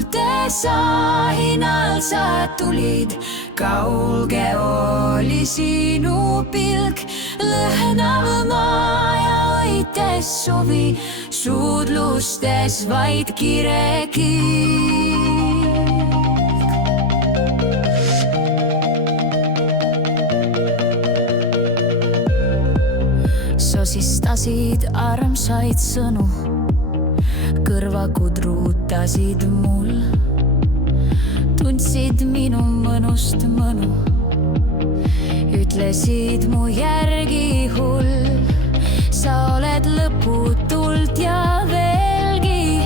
tuulte sahinal sa tulid, kauge oli sinu pilk, lõhnav maa ja õites suvi, suudlustes vaid kirekilk. Sosistasid armsaid sõnu, kõrva kudrutasid mul, tundsid minu mõnust mõnu, ütlesid mu järgi hull. Sa oled lõputult ja veelgi,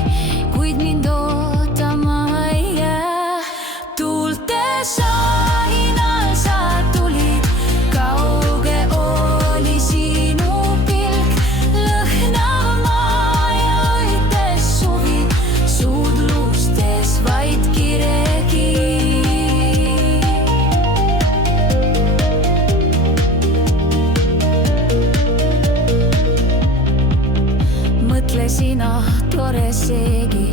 kuid mind ootama ei jää. Tuulte sahinal sa tulid, kauge oli sinu pilk, lõhnav maa ja õites suvi, suudlustes vaid kirekilk. Mõtlesin, tore seegi,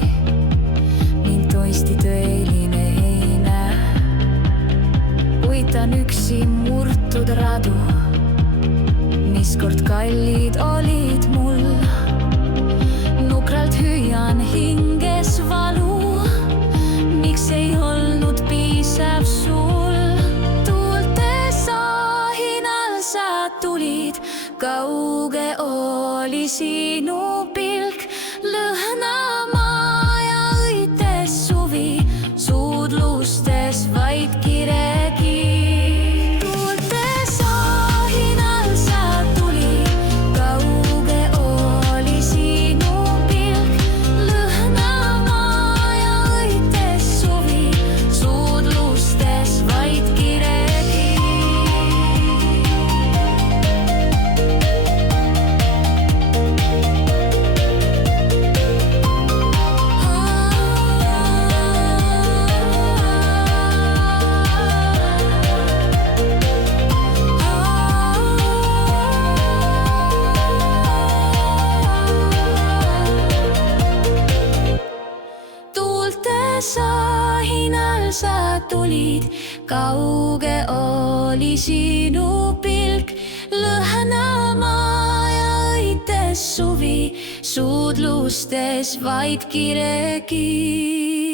mind toisti tõeline ei näe. Uitan üksi murtud radu, mis kord kallid olid mul. Nukralt hüüan hinges valu, miks ei olnud piisav sul. Tuulte sahinal sa tulid, kauge oli sinu pilk, lõhnav maa ja õites suvi, suudlustes vaid kirekilk. Tuulte sahinal sa tulid, kauge oli sinu pilk, lõhnav maa ja õites suvi, suudlustes vaid kirekilk. Sahinal sa tulid, kauge oli sinu pilk, lõhnav maa ja õites suvi, suudlustes vaid kirekilk.